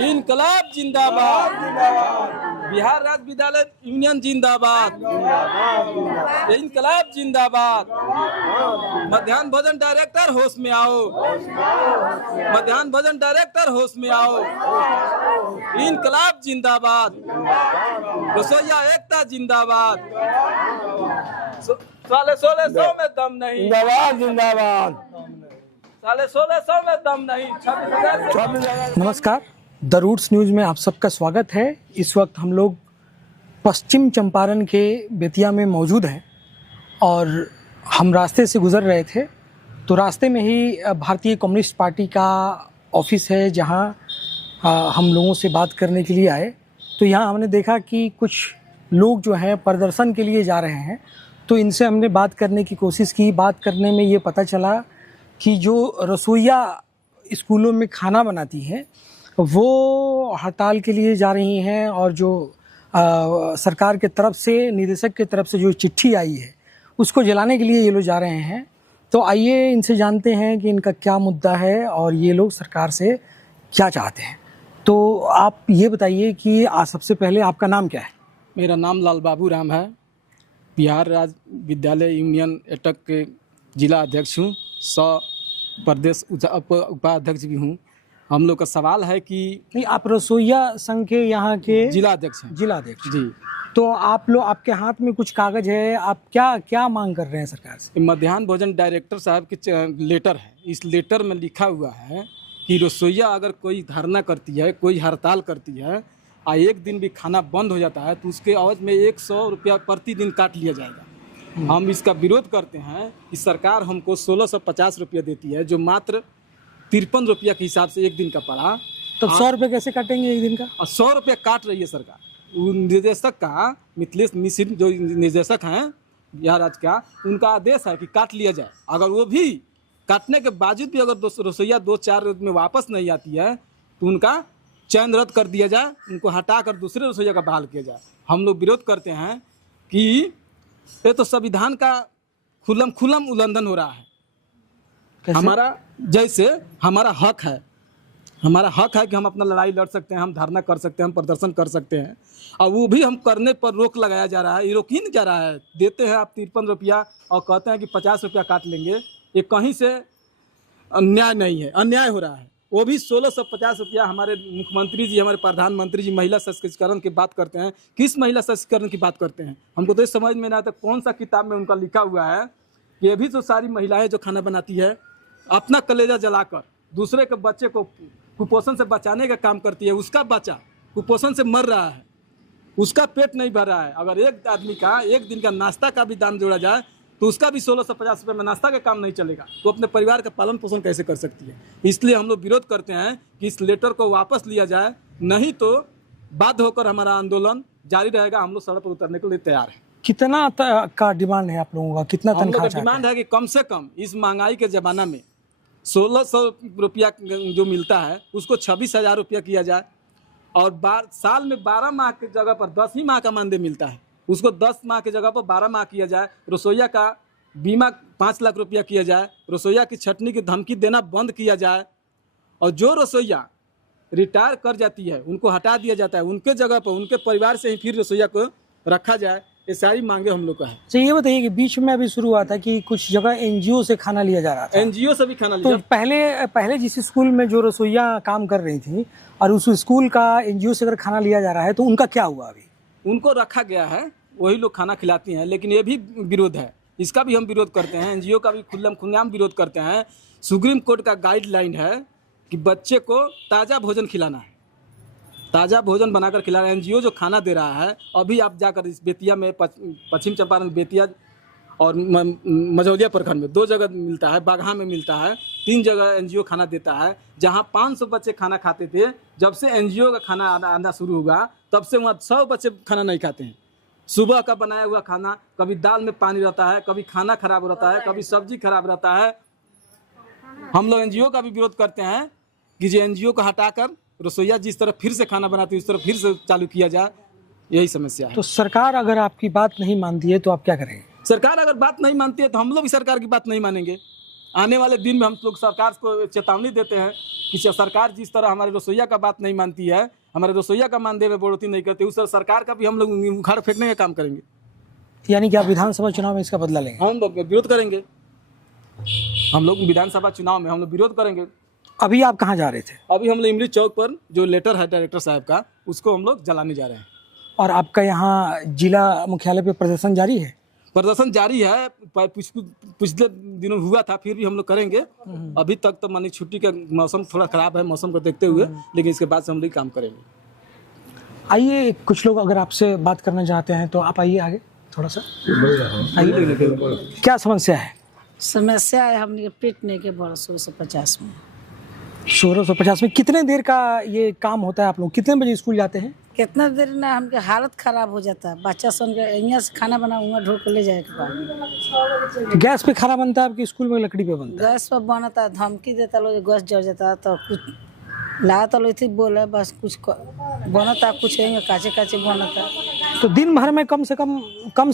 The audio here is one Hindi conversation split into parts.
इनकलाब जिंदाबाद। बिहार राज्य विद्यालय यूनियन जिंदाबाद। इनकलाब जिंदाबाद। मध्याह्न भोजन डायरेक्टर होश में आओ। मध्याह्न भोजन डायरेक्टर होश में आओ। इनकलाब जिंदाबाद। रसोइया एकता जिंदाबाद। साले 1600 में दम नहीं। जिंदाबाद जिंदाबाद। साले 1600 में दम नहीं। 26,000। नमस्कार, द रूट्स न्यूज़ में आप सबका स्वागत है। इस वक्त हम लोग पश्चिम चंपारण के बेतिया में मौजूद हैं और हम रास्ते से गुज़र रहे थे तो रास्ते में ही भारतीय कम्युनिस्ट पार्टी का ऑफिस है जहां हम लोगों से बात करने के लिए आए। तो यहाँ हमने देखा कि कुछ लोग जो हैं प्रदर्शन के लिए जा रहे हैं, तो इनसे हमने बात करने की कोशिश की। बात करने में ये पता चला कि जो रसोइया स्कूलों में खाना बनाती हैं वो हड़ताल के लिए जा रही हैं और जो सरकार के तरफ से, निदेशक के तरफ से जो चिट्ठी आई है उसको जलाने के लिए ये लोग जा रहे हैं। तो आइए इनसे जानते हैं कि इनका क्या मुद्दा है और ये लोग सरकार से क्या चाहते हैं। तो आप ये बताइए कि सबसे पहले आपका नाम क्या है? मेरा नाम लाल बाबू राम है। बिहार राज्य विद्यालय यूनियन एटक के जिला अध्यक्ष हूँ, प्रदेश उपाध्यक्ष भी हूँ। हम लोग का सवाल है कि नहीं, आप रसोइया संघ के यहाँ के जिला अध्यक्ष हैं। जिला अध्यक्ष जी। तो आप लोग, आपके हाथ में कुछ कागज है, आप क्या क्या मांग कर रहे हैं सरकार से? मध्याह्न भोजन डायरेक्टर साहब की लेटर है। इस लेटर में लिखा हुआ है कि रसोइया अगर कोई धरना करती है, कोई हड़ताल करती है और एक दिन भी खाना बंद हो जाता है तो उसके एवज में 100 रुपया प्रतिदिन काट लिया जाएगा। हम इसका विरोध करते हैं कि सरकार हमको 1650 रुपया देती है, जो मात्र 53 रुपया के हिसाब से एक दिन का पड़ा। तो 100 रुपये कैसे काटेंगे एक दिन का? और 100 रुपया काट रही है सरकार। निदेशक का, मिथिलेश मिश्र जो निदेशक हैं बिहार राज्य का, उनका आदेश है कि काट लिया जाए। अगर वो भी काटने के बावजूद भी अगर रसोइया 2-4 रोज में वापस नहीं आती है तो उनका चयन रद्द कर दिया जाए, उनको हटाकर दूसरे रसोइया का बहाल किया जाए। हम लोग विरोध करते हैं कि ये तो संविधान का खुल्लम उल्लंघन हो रहा है। कैसे? हमारा हक है कि हम अपना लड़ाई लड़ सकते हैं, हम धरना कर सकते हैं, हम प्रदर्शन कर सकते हैं, और वो भी हम करने पर रोक लगाया जा रहा है। ये रोक ही नहीं जा रहा है। देते हैं आप 53 रुपया और कहते हैं कि 50 रुपया काट लेंगे। ये कहीं से अन्याय नहीं है, अन्याय हो रहा है। वो भी 1650 रुपया। हमारे मुख्यमंत्री जी, हमारे प्रधानमंत्री जी महिला सशक्तिकरण की बात करते हैं। किस महिला सशक्तिकरण की बात करते हैं? हमको तो ये समझ में नहीं आता कौन सा किताब में उनका लिखा हुआ है कि ये भी जो सारी महिलाएं जो खाना बनाती है अपना कलेजा जलाकर दूसरे के बच्चे को कुपोषण से बचाने का काम करती है। उसका बच्चा कुपोषण से मर रहा है, उसका पेट नहीं भर रहा है। अगर एक आदमी का एक दिन का नाश्ता का भी दाम जोड़ा जाए तो उसका भी 1650 रुपये में नाश्ता का काम नहीं चलेगा, तो अपने परिवार का पालन पोषण कैसे कर सकती है? इसलिए हम लोग विरोध करते हैं कि इस लेटर को वापस लिया जाए, नहीं तो बाध्य होकर हमारा आंदोलन जारी रहेगा। हम लोग सड़क पर उतरने के लिए तैयार हैं। कितना का डिमांड है आप लोगों का? कितना हम लोग तनख्वाह का डिमांड है कि कम से कम इस महंगाई के ज़माना में 1600 रुपया जो मिलता है उसको 26,000 रुपया किया जाए, और साल में 12 माह की जगह पर 10 ही माह का मानदेय मिलता है, उसको 10 माह की जगह पर 12 माह किया जाए। रसोइया का बीमा 5 लाख रुपया किया जाए। रसोइया की छटनी की धमकी देना बंद किया जाए, और जो रसोइया रिटायर कर जाती है उनको हटा दिया जाता है, उनके जगह पर उनके परिवार से ही फिर रसोइया को रखा जाए। ये सारी मांगे हम लोग का है। तो ये बताइए कि बीच में अभी शुरू हुआ था कि कुछ जगह एनजीओ से खाना लिया जा रहा था। एनजीओ से भी खाना लिया। तो पहले जिस स्कूल में जो रसोइया काम कर रही थी और उस स्कूल का एनजीओ से अगर खाना लिया जा रहा है तो उनका क्या हुआ? अभी उनको रखा गया है, वही लोग खाना खिलाती हैं। लेकिन ये भी विरोध है, इसका भी हम विरोध करते हैं। एनजीओ का भी खुल्लेआम विरोध करते हैं। सुप्रीम कोर्ट का गाइडलाइन है कि बच्चे को ताज़ा भोजन खिलाना है, ताज़ा भोजन बनाकर खिलाना। एनजीओ जो खाना दे रहा है, अभी आप जाकर इस बेतिया में, पश्चिम चंपारण बेतिया और मझौलिया प्रखंड में 2 जगह मिलता है, बाघा में मिलता है, 3 जगह एनजीओ खाना देता है। जहां 500 बच्चे खाना खाते थे, जब से एनजीओ का खाना आना शुरू हुआ तब से वहाँ 100 बच्चे खाना नहीं खाते हैं। सुबह का बनाया हुआ खाना, कभी दाल में पानी रहता है, कभी खाना खराब रहता है, कभी सब्जी खराब रहता है। हम लोग एनजीओ का भी विरोध करते हैं कि जो एनजीओ को हटाकर रसोइया जिस तरह फिर से खाना बनाती है उस तरह फिर से चालू किया जाए, यही समस्या है। तो सरकार अगर आपकी बात नहीं मानती है तो आप क्या करेंगे? सरकार अगर बात नहीं मानती है तो हम लोग भी सरकार की बात नहीं मानेंगे। आने वाले दिन में हम लोग सरकार को चेतावनी देते हैं कि सरकार जिस तरह हमारे रसोईया का बात नहीं मानती है, हमारे रसोईया का मानदेय में बढ़ोतरी नहीं करती, उस तरह सरकार का भी हम लोग उखाड़ फेंकने का काम करेंगे। यानी कि आप विधानसभा चुनाव में इसका बदला लेंगे? हम लोग विरोध करेंगे, हम लोग विधानसभा चुनाव में हम लोग विरोध करेंगे। अभी आप कहाँ जा रहे थे? अभी हम लोग इमली चौक पर जो लेटर है डायरेक्टर साहब का, उसको हम लोग जलाने जा रहे हैं। और आपका यहाँ जिला मुख्यालय पे प्रदर्शन जारी है? प्रदर्शन जारी है, पिछले दिनों हुआ था, फिर भी हम लोग करेंगे। अभी तक तो मानी छुट्टी का मौसम थोड़ा खराब है, मौसम को देखते हुए, लेकिन इसके बाद से हम लोग काम करेंगे। आइए, कुछ लोग अगर आपसे बात करना चाहते हैं तो आप आइए आगे थोड़ा सा। आइए, क्या समस्या है? समस्या है हमने पीटने के 1650 में। 1650 में कितने देर का ये काम होता है? आप लोग कितने बजे स्कूल जाते हैं? कितना देर ना हमके हालत खराब हो जाता है, बच्चा सन के यहाँ से खाना बना हुआ ढो के ले जाए के बाद। गैस पे खाना बनता है आपके स्कूल में, लकड़ी पे बनता है? गैस पर बनता है, धमकी देता लोग गैस जल जाता है तो कुछ लाता लोग थी बोले बस कुछ बनता, कुछ काचे काचे बनता। तो दिन भर में कम से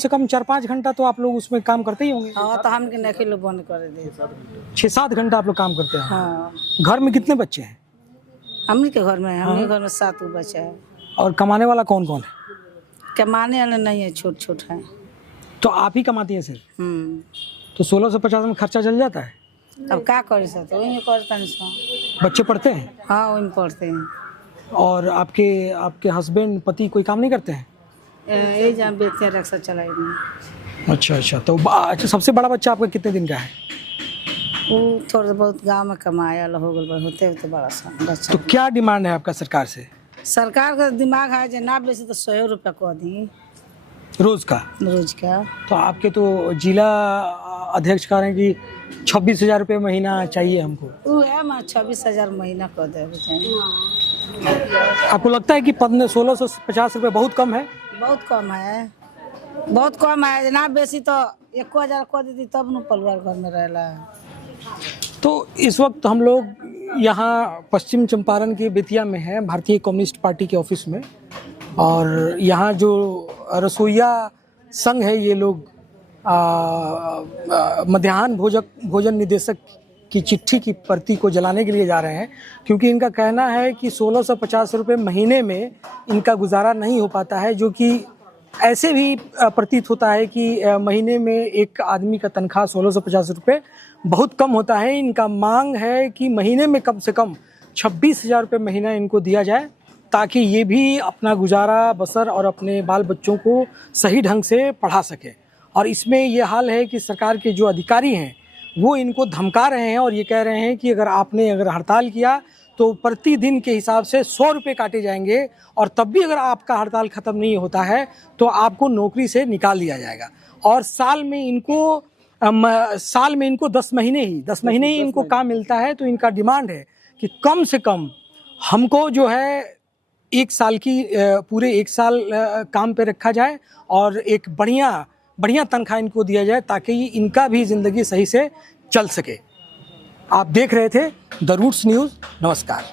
कम 4-5 घंटा तो आप लोग उसमें काम करते ही होंगे? हाँ, तो हमके नहीं लोग बंद कर दे। 6-7 घंटा आप लोग काम करते हैं? हाँ। घर में कितने बच्चे हैं? हमने के घर में, हमने घर में 7 बच्चा है। और कमाने वाला कौन कौन है? कमाने वाले नहीं है, छोट छोट है। तो आप ही कमाती हैं सिर्फ? तो 1650 में खर्चा चल जाता है? अब क्या कर सकते, वही करता नहीं। बच्चे पढ़ते हैं? हाँ, वही पढ़ते हैं। और आपके हस्बैंड पति कोई काम नहीं करते हैं? ये जहाँ बेचते हैं, रक्षा चलाई नहीं। अच्छा। तो अच्छा, सबसे बड़ा बच्चा आपका कितने दिन का है? वो थोड़ा बहुत गांव में कमाया हो गल, होते होते बड़ा सा बच्चा। तो क्या डिमांड है आपका सरकार से? सरकार का दिमाग है जो ना बेचे तो 100 रुपया कह दी रोज का? रोज का। तो आपके तो जिला अध्यक्ष कह रहे हैं कि 26,000 रुपये महीना चाहिए हमको। वो है मैं 26,000 महीना कह दे। आपको लगता है कि 1650 रुपये बहुत कम है? बहुत कम है, बहुत कम है। ना बेची तो 1,000 कह देती तब न परिवार घर में रहला। तो इस वक्त हम लोग यहाँ पश्चिम चंपारण के बेतिया में हैं, भारतीय कम्युनिस्ट पार्टी के ऑफिस में। और यहाँ जो रसोईया संघ है, ये लोग मध्याह्न भोजन निदेशक की चिट्ठी की प्रति को जलाने के लिए जा रहे हैं, क्योंकि इनका कहना है कि 1650 रुपये महीने में इनका गुजारा नहीं हो पाता है, जो कि ऐसे भी प्रतीत होता है कि महीने में एक आदमी का तनख्वाह 1650 रुपये बहुत कम होता है। इनका मांग है कि महीने में कम से कम 26,000 रुपये महीना इनको दिया जाए, ताकि ये भी अपना गुजारा बसर और अपने बाल बच्चों को सही ढंग से पढ़ा सके। और इसमें ये हाल है कि सरकार के जो अधिकारी हैं वो इनको धमका रहे हैं और ये कह रहे हैं कि अगर हड़ताल किया तो प्रतिदिन के हिसाब से 100 रुपये काटे जाएंगे, और तब भी अगर आपका हड़ताल ख़त्म नहीं होता है तो आपको नौकरी से निकाल दिया जाएगा। और साल में इनको 10 महीने ही इनको काम मिलता है। तो इनका डिमांड है कि कम से कम हमको जो है पूरे 1 साल काम पे रखा जाए और एक बढ़िया तनख्वाह इनको दिया जाए, ताकि इनका भी ज़िंदगी सही से चल सके। आप देख रहे थे द रूट्स न्यूज़। नमस्कार।